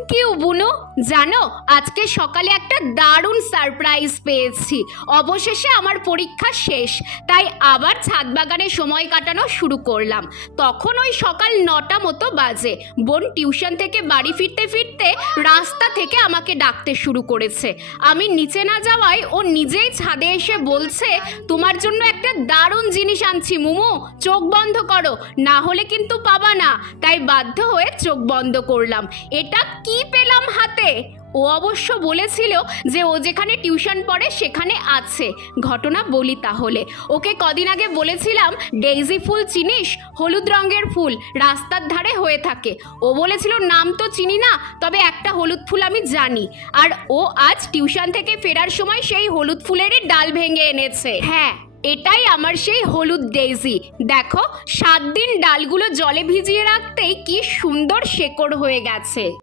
Thank you, বুনু। জানো, আজকে সকালে একটা দারুণ সারপ্রাইজ পেয়েছি। অবশেষে আমার পরীক্ষা শেষ, তাই আবার ছাদ বাগানে সময় কাটানো শুরু করলাম। তখন ওই সকাল নটা মতো বাজে। বোন টিউশন থেকে বাড়ি ফিরতে ফিরতে রাস্তা থেকে আমাকে ডাকতে শুরু করেছে। আমি নিচে না যাওয়ায় ও নিজেই ছাদে এসে বলছে, তোমার জন্য একটা দারুণ জিনিস আনছি, মুমু, চোখ বন্ধ করো। না হলে কিন্তু পাবা না। তাই বাধ্য হয়ে চোখ বন্ধ করলাম। এটা কি পেলাম হাতে? ও অবশ্য বলেছিল যে ও যেখানে টিউশন পড়ে সেখানে আছে। ঘটনা বলি তাহলে। ওকে কদিন আগে বলেছিলাম, ডেইজি ফুল চিনিস? হলুদ রঙের ফুল, রাস্তার ধারে হয়ে থাকে। ও বলেছিল, নাম তো চিনি না, তবে একটা হলুদ ফুল আমি জানি। আর ও আজ টিউশন থেকে ফেরার সময় সেই হলুদ ফুলেরই ডাল ভেঙে এনেছে। হ্যাঁ এটাই আমার সেই হলুদ ডেইজি। দেখো, সাত দিন ডালগুলো জলে ভিজিয়ে রাখতেই কি সুন্দর শেকড় হয়ে গেছে।